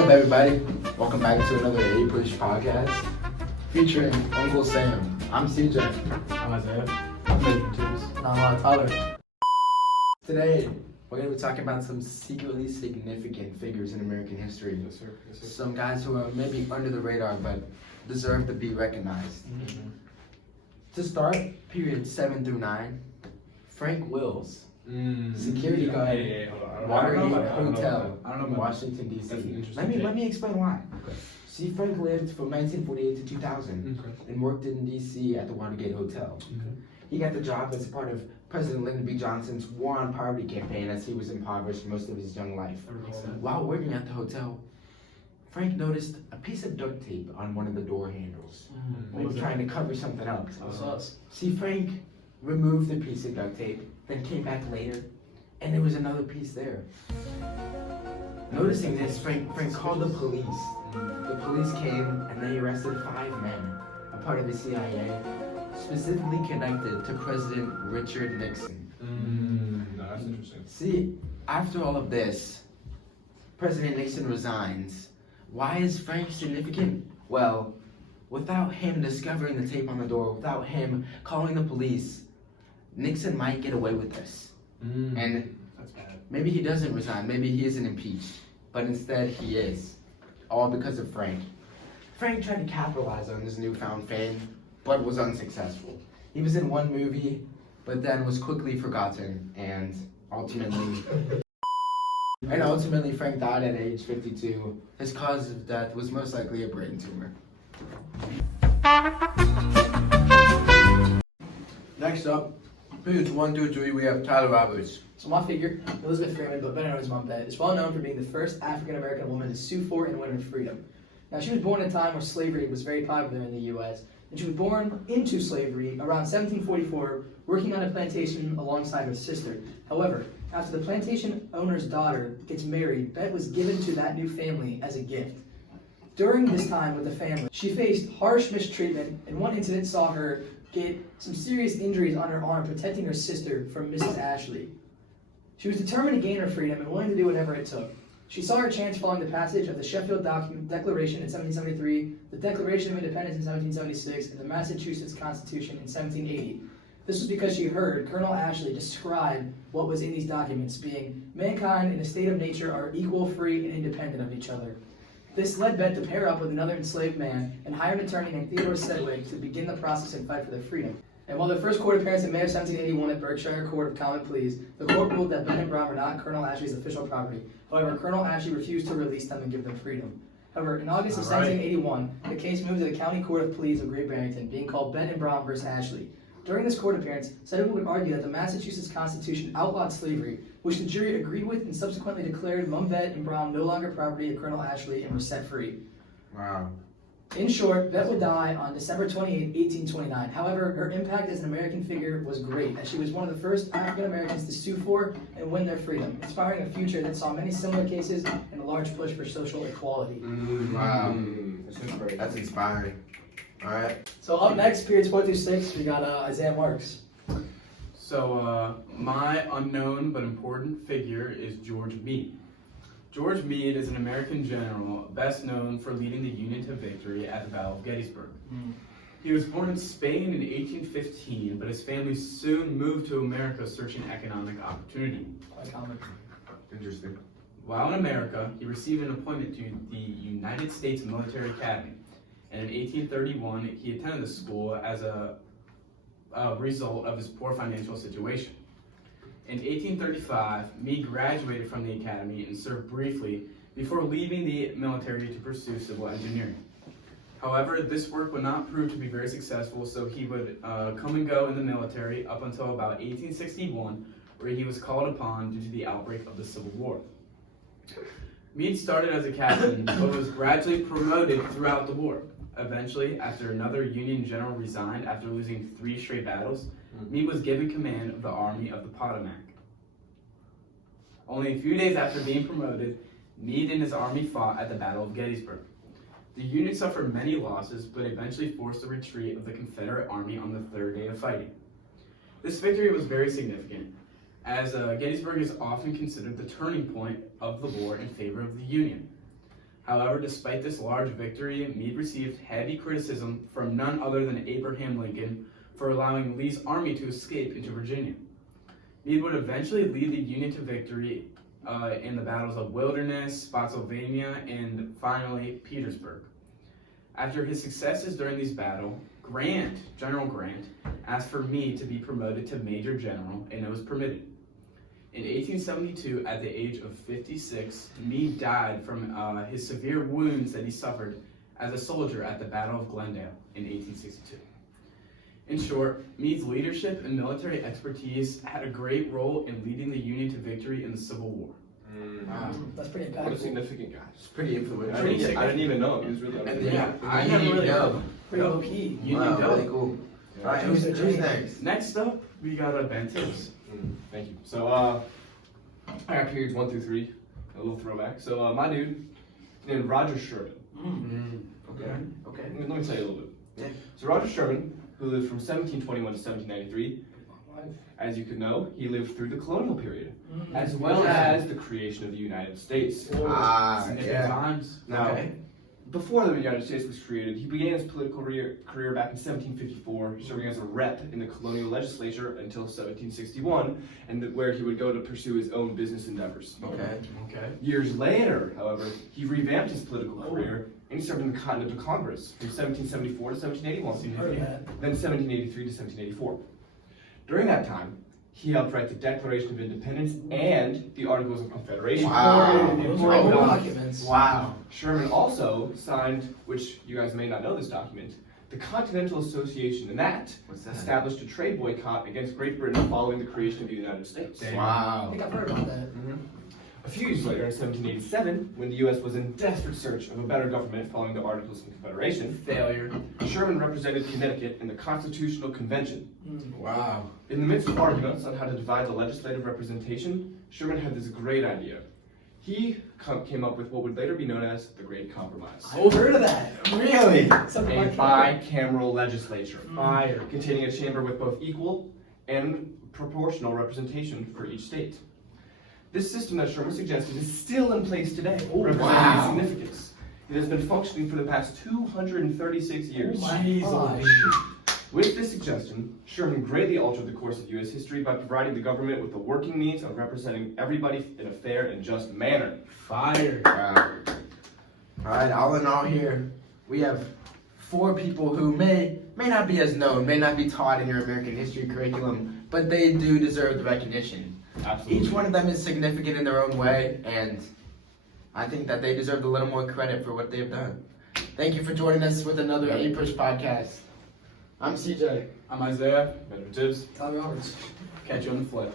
up, everybody? Welcome back to another A-Push podcast featuring Uncle Sam. I'm CJ. I'm Isaiah. I'm Tibbs. And I'm Tyler. Today, we're going to be talking about some secretly significant figures in American history. Yes, sir. Yes, sir. Some guys who are maybe under the radar but deserve to be recognized. Mm-hmm. To start, period 7 through 9, Frank Wills. Security guard, Hey, hold on. Watergate I don't know Hotel about that. in Washington, D.C. That's an interesting Let take. me explain why. Okay. See, Frank lived from 1948 to 2000 Okay. and worked in D.C. at the Watergate Hotel. Okay. He got the job as part of President Lyndon B. Johnson's War on Poverty campaign as he was impoverished most of his young life. While working at the hotel, Frank noticed a piece of duct tape on one of the door handles. What Maybe was trying to cover something up. What's See, Frank removed the piece of duct tape, then came back later, and there was another piece there. Noticing this, Frank called the police. The police came and they arrested 5 men, a part of the CIA, specifically connected to President Richard Nixon. No, that's interesting. See, after all of this, President Nixon resigns. Why is Frank significant? Well, without him discovering the tape on the door, without him calling the police, Nixon might get away with this. And That's bad. maybe he doesn't resign, maybe he isn't impeached, but instead he is. All because of Frank. Frank tried to capitalize on his newfound fame, but was unsuccessful. He was in one movie, but then was quickly forgotten, and ultimately Frank died at age 52. His cause of death was most likely a brain tumor. Next up, periods 1 through 3, we have Tyler Roberts. So my figure, Elizabeth Freeman, but better known as Mom Bet, is well known for being the first African-American woman to sue for and win her freedom. Now, she was born at a time where slavery was very popular in the U.S., and she was born into slavery around 1744, working on a plantation alongside her sister. However, after the plantation owner's daughter gets married, Bet was given to that new family as a gift. During this time with the family, she faced harsh mistreatment, and one incident saw her get some serious injuries on her arm protecting her sister from Mrs. Ashley. She was determined to gain her freedom and willing to do whatever it took. She saw her chance following the passage of the Sheffield Declaration in 1773, the Declaration of Independence in 1776, and the Massachusetts Constitution in 1780. This was because she heard Colonel Ashley describe what was in these documents, being, mankind in a state of nature are equal, free, and independent of each other. This led Bet to pair up with another enslaved man and hire an attorney named Theodore Sedgwick to begin the process and fight for their freedom. And while their first court appearance in May of 1781 at Berkshire Court of Common Pleas, the court ruled that Bet and Brown were not Colonel Ashley's official property. However, Colonel Ashley refused to release them and give them freedom. However, in August of 1781, the case moved to the County Court of Pleas of Great Barrington, being called Bet and Brown versus Ashley. During this court appearance, Sedgwick would argue that the Massachusetts Constitution outlawed slavery, which the jury agreed with and subsequently declared Mum Bet and Brown no longer property of Colonel Ashley and were set free. Wow. In short, Bet would die on December 28, 1829. However, her impact as an American figure was great, as she was one of the first African Americans to sue for and win their freedom, inspiring a future that saw many similar cases and a large push for social equality. Wow. That's inspiring. Alright. So up next, periods 4 through 6, we got Isaiah Marx. So, my unknown but important figure is George Meade. George Meade is an American general best known for leading the Union to victory at the Battle of Gettysburg. He was born in Spain in 1815, but his family soon moved to America searching economic opportunity. Quite common. Interesting. While in America, he received an appointment to the United States Military Academy, and in 1831, he attended the school as a result of his poor financial situation. In 1835, Meade graduated from the academy and served briefly before leaving the military to pursue civil engineering. However, this work would not prove to be very successful, so he would come and go in the military up until about 1861, where he was called upon due to the outbreak of the Civil War. Meade started as a captain, but was gradually promoted throughout the war. Eventually, after another Union general resigned after losing 3 straight battles, Meade was given command of the Army of the Potomac. Only a few days after being promoted, Meade and his army fought at the Battle of Gettysburg. The Union suffered many losses, but eventually forced the retreat of the Confederate Army on the 3rd day of fighting. This victory was very significant, as Gettysburg is often considered the turning point of the war in favor of the Union. However, despite this large victory, Meade received heavy criticism from none other than Abraham Lincoln for allowing Lee's army to escape into Virginia. Meade would eventually lead the Union to victory in the battles of Wilderness, Spotsylvania, and finally Petersburg. After his successes during these battles, General Grant, asked for Meade to be promoted to Major General, and it was permitted. In 1872, at the age of 56, Meade died from his severe wounds that he suffered as a soldier at the Battle of Glendale in 1862. In short, Meade's leadership and military expertise had a great role in leading the Union to victory in the Civil War. Wow. That's pretty What a impactful. significant guy. It's pretty influential. I didn't even know him. He was really And underrated. yeah, I I never never really know. Pretty low key. Union Wow, dope. really cool. Yeah. All right, who's next? Next up, we got Ben Tibbs. Thank you. So, I got periods 1 through 3, a little throwback. So, my dude named Roger Sherman. Okay. Okay. Let me tell you a little bit. Yeah. So, Roger Sherman, who lived from 1721 to 1793, as you could know, he lived through the colonial period, as well as the creation of the United States. Significant yeah. times. Now, Okay. before the United States was created, he began his political career back in 1754, serving as a rep in the colonial legislature until 1761, and where he would go to pursue his own business endeavors. Okay. Years later, however, he revamped his political career and he served in the Continental Congress from 1774 to 1781, Heard of that. then 1783 to 1784. During that time, he helped write the Declaration of Independence and the Articles of Confederation. Wow. Those are old documents. Wow. Sherman also signed, which you guys may not know this document, the Continental Association, and that What's that? established a trade boycott against Great Britain following the creation of the United States. Damn. I Wow. think I've heard about that. A few years later, in 1787, when the U.S. was in desperate search of a better government following the Articles of Confederation, Failure. Sherman represented Connecticut in the Constitutional Convention. Wow. In the midst of arguments on how to divide the legislative representation, Sherman had this great idea. He came up with what would later be known as the Great Compromise. I've heard of that. Really? Something A like bicameral legislature, Fire. containing a chamber with both equal and proportional representation for each state. This system that Sherman suggested is still in place today, representing wow. significance. It has been functioning for the past 236 years. Oh my gosh. With this suggestion, Sherman greatly altered the course of U.S. history by providing the government with the working means of representing everybody in a fair and just manner. Fire. Wow. All right, all in all here, we have 4 people who may not be as known, may not be taught in your American history curriculum, but they do deserve the recognition. Absolutely. Each one of them is significant in their own way, and I think that they deserve a little more credit for what they've done. Thank you for joining us with another A-Push podcast. I'm CJ. I'm Isaiah. Benjamin Tibbs. Tommy Roberts. Catch you on the flip.